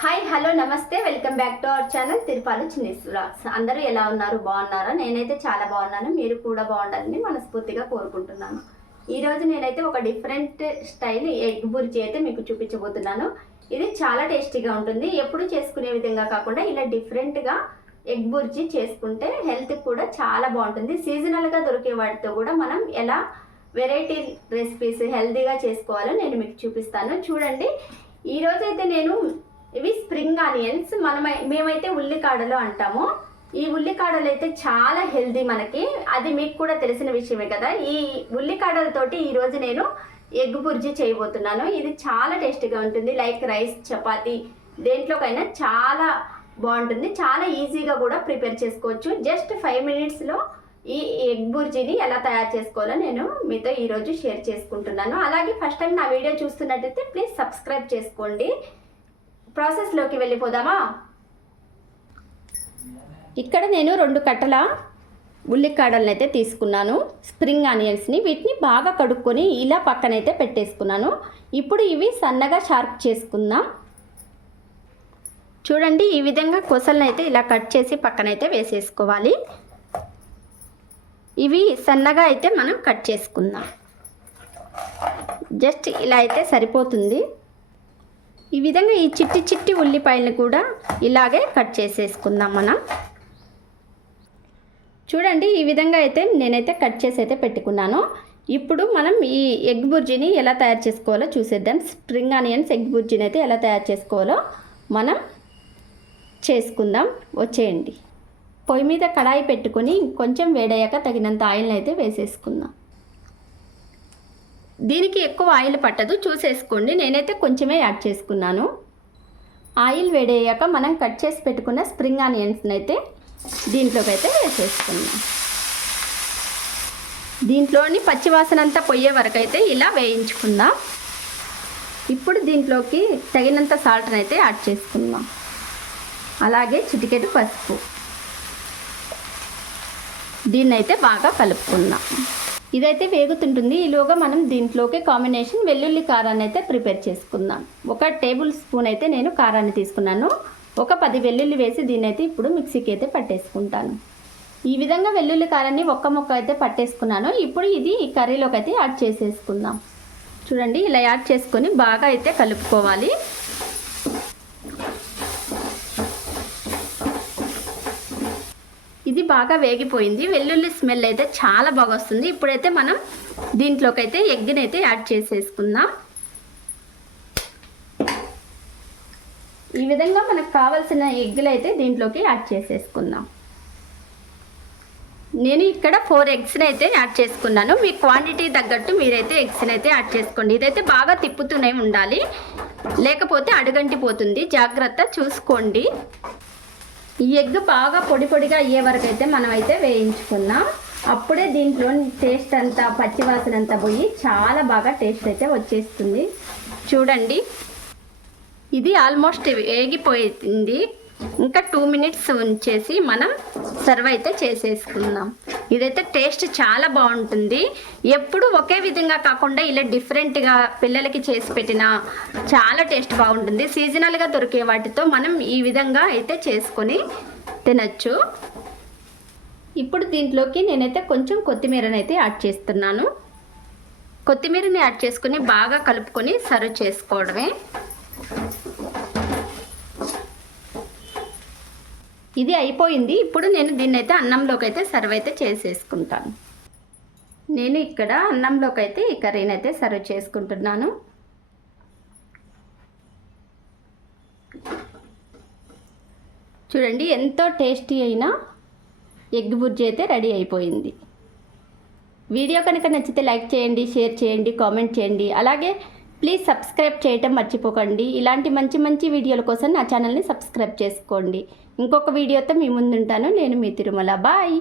Hi hello నమస్తే. Welcome back to our channel Tirupalu చిన్నిస్ అందరూ ఎలా ఉన్నారు? బాగున్నారా? నేనైతే చాలా బాగున్నాను. మీరు కూడా బాగుండాలని మనస్ఫూర్తిగా కోరుకుంటున్నాను. ఈరోజు నేనైతే ఒక డిఫరెంట్ స్టైల్ ఎగ్ బుర్జీ అయితే మీకు చూపించబోతున్నాను. ఇది చాలా టేస్టీగా ఉంటుంది. ఎప్పుడు చేసుకునే విధంగా కాకుండా ఇలా డిఫరెంట్గా ఎగ్ బుర్జీ చేసుకుంటే హెల్త్ కూడా చాలా బాగుంటుంది. సీజనల్గా దొరికే వాటితో కూడా మనం ఎలా వెరైటీ రెసిపీస్ హెల్తీగా చేసుకోవాలో నేను మీకు చూపిస్తాను. చూడండి. ఈరోజైతే నేను ఇవి స్ప్రింగ్ ఆనియన్స్. మనమై మేమైతే ఉల్లికాడలు అంటాము. ఈ ఉల్లికాడలు అయితే చాలా హెల్దీ మనకి. అది మీకు కూడా తెలిసిన విషయమే కదా. ఈ ఉల్లికాడలతోటి ఈరోజు నేను ఎగ్ బుర్జీ చేయబోతున్నాను. ఇది చాలా టేస్టీగా ఉంటుంది. లైక్ రైస్ చపాతి దేంట్లోకైనా చాలా బాగుంటుంది. చాలా ఈజీగా కూడా ప్రిపేర్ చేసుకోవచ్చు. జస్ట్ ఫైవ్ మినిట్స్లో ఈ ఎగ్ బుర్జీని ఎలా తయారు చేసుకోవాలో నేను మీతో ఈరోజు షేర్ చేసుకుంటున్నాను. అలాగే ఫస్ట్ టైం నా వీడియో చూస్తున్నట్టయితే ప్లీజ్ సబ్స్క్రైబ్ చేసుకోండి. ప్రాసెస్లోకి వెళ్ళిపోదామా? ఇక్కడ నేను రెండు కట్టల ఉల్లికాడలను అయితే తీసుకున్నాను. స్ప్రింగ్ ఆనియన్స్ని వీటిని బాగా కడుక్కొని ఇలా పక్కనైతే పెట్టేసుకున్నాను. ఇప్పుడు ఇవి సన్నగా షార్ప్ చేసుకుందాం. చూడండి ఈ విధంగా కొసలనైతే ఇలా కట్ చేసి పక్కనైతే వేసేసుకోవాలి. ఇవి సన్నగా అయితే మనం కట్ చేసుకుందాం. జస్ట్ ఇలా అయితే సరిపోతుంది. ఈ విధంగా ఈ చిట్టి చిట్టి ఉల్లిపాయలను కూడా ఇలాగే కట్ చేసేసుకుందాం మనం. చూడండి ఈ విధంగా అయితే నేనైతే కట్ చేసి అయితే పెట్టుకున్నాను. ఇప్పుడు మనం ఈ ఎగ్ బుర్జీని ఎలా తయారు చేసుకోవాలో చూసేద్దాం. స్ప్రింగ్ ఆనియన్స్ ఎగ్ బుర్జీని అయితే ఎలా తయారు చేసుకోవాలో మనం చేసుకుందాం. వచ్చేయండి. పొయ్యి మీద కడాయి పెట్టుకొని కొంచెం వేడయ్యాక తగినంత ఆయిల్ని అయితే వేసేసుకుందాం. దీనికి ఎక్కువ ఆయిల్ పట్టదు. చూసేసుకోండి. నేనైతే కొంచెమే యాడ్ చేసుకున్నాను. ఆయిల్ వేడయ్యాక మనం కట్ చేసి పెట్టుకున్న స్ప్రింగ్ ఆనియన్స్ని అయితే దీంట్లోకి అయితే వేసేసుకున్నాం దీంట్లోని పచ్చివాసన అంతా పోయే వరకు అయితే ఇలా వేయించుకుందాం. ఇప్పుడు దీంట్లోకి తగినంత సాల్ట్ని అయితే యాడ్ చేసుకుందాం. అలాగే చిటికెడు పసుపు. దీన్నైతే బాగా కలుపుకుందాం. ఇదైతే వేగుతుంటుంది. ఈలోగా మనం దీంట్లోకి కాంబినేషన్ వెల్లుల్లి కారాన్ని అయితే ప్రిపేర్ చేసుకుందాం. ఒక టేబుల్ స్పూన్ అయితే నేను కారాన్ని తీసుకున్నాను. ఒక పది వెల్లుల్లి వేసి దీన్ని అయితే ఇప్పుడు మిక్సీకి అయితే పట్టేసుకుంటాను. ఈ విధంగా వెల్లుల్లి కారాన్ని ఒక్క ముక్క అయితే పట్టేసుకున్నాను. ఇప్పుడు ఇది ఈ కర్రీలోకి అయితే యాడ్ చేసేసుకుందాం. చూడండి ఇలా యాడ్ చేసుకొని బాగా అయితే కలుపుకోవాలి ఇది బాగా వేగిపోయింది. వెల్లుల్లి స్మెల్ అయితే చాలా బాగా వస్తుంది. ఇప్పుడైతే మనం దీంట్లోకి అయితే ఎగ్ని అయితే యాడ్ చేసేసుకుందాం. ఈ విధంగా మనకు కావాల్సిన ఎగ్గులు అయితే దీంట్లోకి యాడ్ చేసేసుకుందాం. నేను ఇక్కడ ఫోర్ ఎగ్స్ని అయితే యాడ్ చేసుకున్నాను. మీ క్వాంటిటీ తగ్గట్టు మీరైతే ఎగ్స్ని అయితే యాడ్ చేసుకోండి. ఇదైతే బాగా తిప్పుతూనే ఉండాలి. లేకపోతే అడుగంటి పోతుంది జాగ్రత్త చూసుకోండి. ఈ ఎగ్ బాగా పొడి పొడిగా అయ్యే వరకు అయితే మనం అయితే వేయించుకున్నాం అప్పుడే దీంట్లో టేస్ట్ అంతా పచ్చివాసన అంతా పోయి చాలా బాగా టేస్ట్ అయితే వచ్చేస్తుంది. చూడండి. ఇది ఆల్మోస్ట్ వేగిపోయింది ఇంకా టూ మినిట్స్ ఉంచేసి మనం సర్వ్ అయితే చేసేసుకుందాం. ఇదైతే టేస్ట్ చాలా బాగుంటుంది. ఎప్పుడు ఒకే విధంగా కాకుండా ఇలా డిఫరెంట్గా పిల్లలకి చేసి పెట్టిన చాలా టేస్ట్ బాగుంటుంది. సీజనల్గా దొరికే వాటితో మనం ఈ విధంగా అయితే చేసుకొని తినచ్చు. ఇప్పుడు దీంట్లోకి నేనైతే కొంచెం కొత్తిమీరని అయితే యాడ్ చేస్తున్నాను. కొత్తిమీరని యాడ్ చేసుకొని బాగా కలుపుకొని సర్వ్ చేసుకోవడమే. ఇది అయిపోయింది. ఇప్పుడు నేను దీన్ని అయితే అన్నంలోకి అయితే సర్వ్ అయితే చేసేసుకుంటాను. నేను ఇక్కడ అన్నంలోకి అయితే ఈ కర్రీని అయితే సర్వ్ చేసుకుంటున్నాను. చూడండి ఎంతో టేస్టీ అయిన ఎగ్ బుర్జీ అయితే రెడీ అయిపోయింది. వీడియో కనుక నచ్చితే లైక్ చేయండి షేర్ చేయండి కామెంట్ చేయండి. అలాగే ప్లీజ్ సబ్స్క్రైబ్ చేయటం మర్చిపోకండి. ఇలాంటి మంచి మంచి వీడియోల కోసం నా ఛానల్ని సబ్స్క్రైబ్ చేసుకోండి. ఇంకొక వీడియోతో మీ ముందుంటాను. నేను మీ తిరుమల. బాయ్.